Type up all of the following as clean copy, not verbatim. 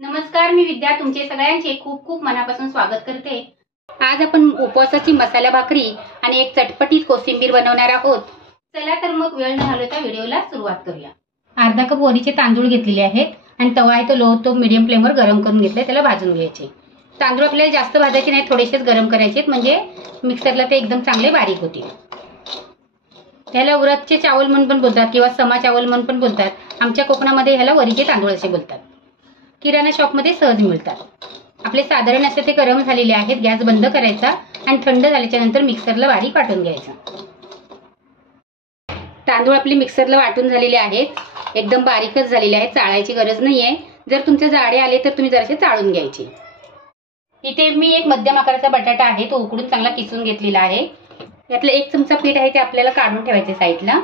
नमस्कार, मी विद्या तुमचे सगळ्यांचे खूप खूप मनापासून स्वागत करते। आज आपण उपवासाची मसाला भाकरी आणि एक चटपटीत कोशिंबीर बनवणार आहोत। चला तर मग वेळ न घालवता व्हिडिओला सुरुवात करूया। अर्धा कप वरीचे तांदूळ घेतलेले आहेत आणि तवा आहे तो लो तो मीडियम फ्लेमवर गरम करून घेतले, त्याला भाजून घ्यायचे। तांदूळ आपल्याला जास्त भाजायचे नाही, थोडेसेच गरम करायचे म्हणजे मिक्सरला ते एकदम चांगले बारीक होतील। त्याला उरदचे चावल म्हणून पण बोलतात किंवा समा चावल म्हणून पण बोलतात। आमच्या कोकणामध्ये ह्याला वरीचे तांदूळ असे बोलतात। किराणा शॉपमध्ये सहज मिळतात। आपले साधारण असे ते गरम झालेले आहेत। गॅस बंद करायचा आणि थंड झाल्याच्या नंतर मिक्सरला बारीक वाटून घ्यायचा। तांदूळ आपले मिक्सरला वाटून झालेले आहेत, एकदम बारीकच झालेले आहेत, चाळायची गरज नाहीये। जर तुमचे जाडे आले तर तुम्ही जरासे चाळून घ्यायचे। इथे मी एक मध्यम आकाराचा बटाटा आहे तो उकडून चांगला किसून घेतलेला आहे। यातलं 1 चमचा पीठ आहे ते आपल्याला काढून ठेवायचे साईडला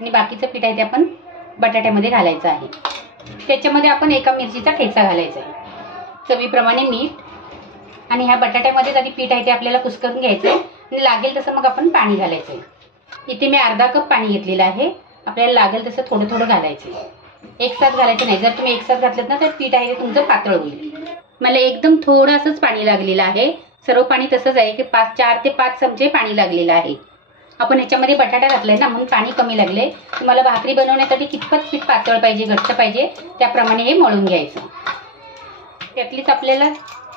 आणि बाकीचं पीठ आहे ते आपण बटाट्यामध्ये घालायचं आहे। त्याच्यामध्ये आपण एका मिरचीचा ठेचा घालायचा आहे, चवीप्रमाणे मीठ आणि ह्या बटाट्यामध्ये आधी पीठ आहे ते आपल्याला कुस्करून घ्यायचं आहे आणि लागेल तसं मग आपण पाणी घालायचं आहे। इथे मी अर्धा कप पाणी घेतलेलं आहे, आपल्याला लागेल तसं थोडं थोडं घालायचं आहे, एकसाथ घालायचं नाही। जर तुम्ही एकसाथ घातलं ना तर पीठ आहे ते तुमचं पातळ होईल। मला एकदम थोडंसंच पाणी लागलेलं आहे, सर्व पाणी तसंच आहे की 4 ते 5 चमचे पाणी लागलेलं आहे। आपण ह्याच्यामध्ये बटाटा घातलाय ना म्हणून पाणी कमी लागले। तुम्हाला भाकरी बनवण्यासाठी कितपत पीठ पातळ पाहिजे घट्ट पाहिजे त्याप्रमाणे हे मळून घ्यायचं। त्यातलीच आपल्याला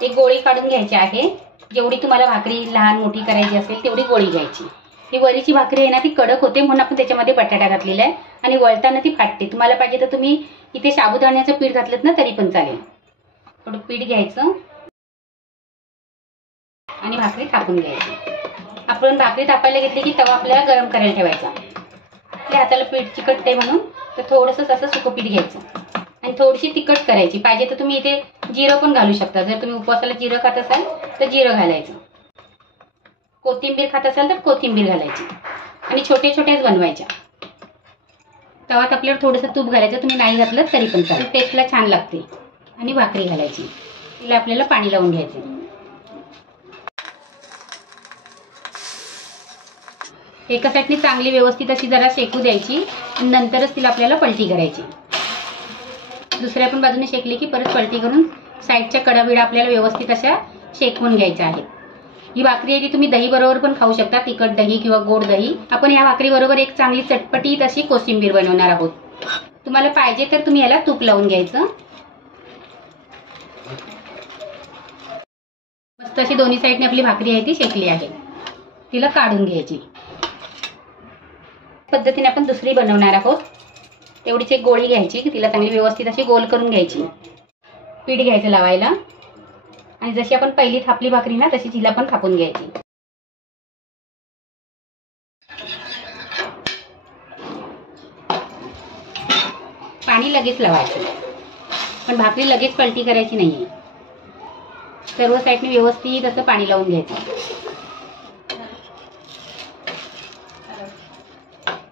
एक गोळी काढून घ्यायची आहे। जेवढी तुम्हाला भाकरी लहान मोठी करायची असेल तेवढी गोळी घ्यायची। ही वरीची भाकरी आहे ना ती कडक होते म्हणून आपण त्याच्यामध्ये बटाटा घातलेला आहे आणि वळताना ती फाटते। तुम्हाला पाहिजे तर तुम्ही इथे साबुदाण्याचं पीठ घातलं ना तरी पण चालेल। थोडं पीठ घ्यायचं आणि भाकरी थापून घ्यायची। आपण भाकरी थापायला घेतली की तवा आपल्याला गरम करायला ठेवायचा। आपल्या हाताला पीठ चिकटते म्हणून तर थोडंसं असं सुकं पीठ घ्यायचं आणि थोडीशी तिखट करायची। पाहिजे तर तुम्ही इथे जिरं पण घालू शकता। जर तुम्ही उपवासाला जिरं खात असाल तर जिरं घालायचं, कोथिंबीर खात असाल तर कोथिंबीर घालायची आणि छोटे छोटेच बनवायच्या। तवात आपल्याला थोडंसं तूप घालायचं, तुम्ही नाही घातलं तरी पण चालेल, टेस्टला छान लागते। आणि भाकरी घालायची, तिला आपल्याला पाणी लावून घ्यायचं। एका साईडने चांगली व्यवस्थित अशी जरा शेकू द्यायची आणि नंतरच तिला आपल्याला पलटी करायची। दुसऱ्या पण बाजूने शेकली की परत पलटी करून साईडच्या कडाबिडा आपल्याला व्यवस्थित अशा शेकवून घ्यायच्या आहेत। ही भाकरी आहे ती तुम्ही दही बरोबर पण खाऊ शकता, तिखट दही किंवा गोड दही। आपण या भाकरी बरोबर एक चांगली चटपटीत अशी कोशिंबीर बनवणार आहोत। तुम्हाला पाहिजे तर तुम्ही याला तूप लावून घ्यायचं। मस्त अशी दोन्ही साईडने आपली भाकरी आहे ती शेकली आहे, तिला काढून घ्यायची। पद्धतीने आपण दुसरी बनवणार आहोत। तेवढीच एक गोळी घ्यायची, तिला चांगली व्यवस्थित अशी गोल करून घ्यायची। पीठ घ्यायचं लावायला आणि जशी आपण पहिली थापली भाकरी ना तशी तिला पण थापून घ्यायची। पाणी लगेच लावायचं, पण भाकरी लगेच पलटी करायची नाहीये। सर्व साईडने व्यवस्थित असं पाणी लावून घ्यायचं,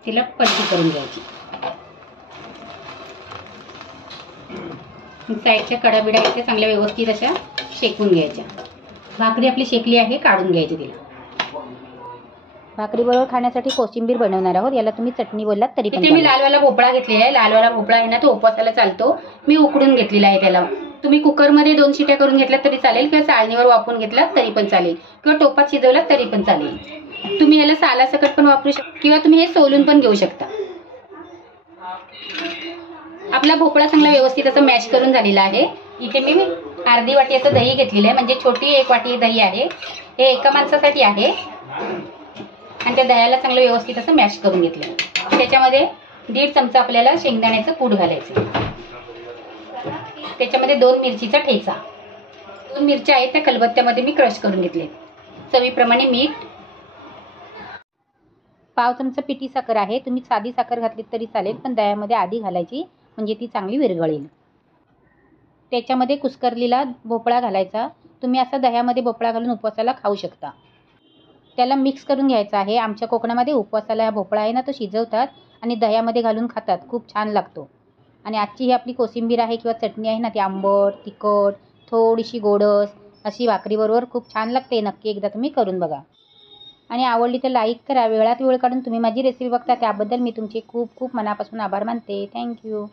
तिला पलटी करून घ्यायची। साईडच्या कडाबिडा इथे चांगल्या व्यवस्थित अशा शेकून घ्यायच्या। भाकरी आपली शेकली आहे, काढून घ्यायची तिला। भाकरी बरोबर खाण्यासाठी कोशिंबीर बनवणार आहोत। याला तुम्ही चटणी बोललात तरी पण। मी लालवाला भोपळा घेतलेला आहे, लालवाला भोपळा आहे ना तो उपवासाला चालतो, मी उकडून घेतलेला आहे त्याला। तुम्ही कुकरमध्ये 2 शिट्या करून घेतल्यात तरी चालेल किंवा चाळणीवर वाफवून घेतलात तरी पण चालेल किंवा टोपात शिजवलात तरी पण चालेल। तुम्ही याला सालासकट पण वापरू शकता किंवा तुम्ही हे सोलून पण घेऊ शकता। आपला भोपळा चांगला व्यवस्थित असं मॅश करून झालेला आहे। इथे मी अर्धी वाटी असं दही घेतलेलं आहे, म्हणजे छोटी 1 वाटी दही आहे। हे एका माणसासाठी आहे आणि त्या दह्याला चांगलं व्यवस्थित असं मॅश करून घेतलं। त्याच्यामध्ये 1.5 चमचा आपल्याला शेंगदाण्याचं कूट घालायचं। त्याच्यामध्ये 2 मिरचीचा ठेचा, 2 मिरच्या आहेत त्या खलबत्त्यामध्ये मी क्रश करून घेतले। चवीप्रमाणे मीठ, पाव चमचा पिठी साखर आहे। तुम्ही साधी साखर घातली तरी चालेल, पण दह्यामध्ये आधी घालायची म्हणजे ती चांगली विरघळेल। त्याच्यामध्ये कुस्करलेला भोपळा घालायचा। तुम्ही असा दह्यामध्ये भोपळा घालून उपवासाला खाऊ शकता। त्याला मिक्स करून घ्यायचं आहे। आमच्या कोकणामध्ये उपवासाला हा भोपळा आहे ना तो शिजवतात आणि दह्यामध्ये घालून खातात, खूप छान लागतो। आणि आजची ही आपली कोशिंबीर आहे किंवा चटणी आहे ना ती आंबट, तिखट, थोडीशी गोडस अशी भाकरीबरोबर खूप छान लागते। नक्की एकदा तुम्ही करून बघा आणि आवडली तर लाईक करा। वेळात वेळ काढून तुम्ही माझी रेसिपी बघता त्याबद्दल मी तुमचे खूप खूप मनापासून आभार मानते। थँक्यू।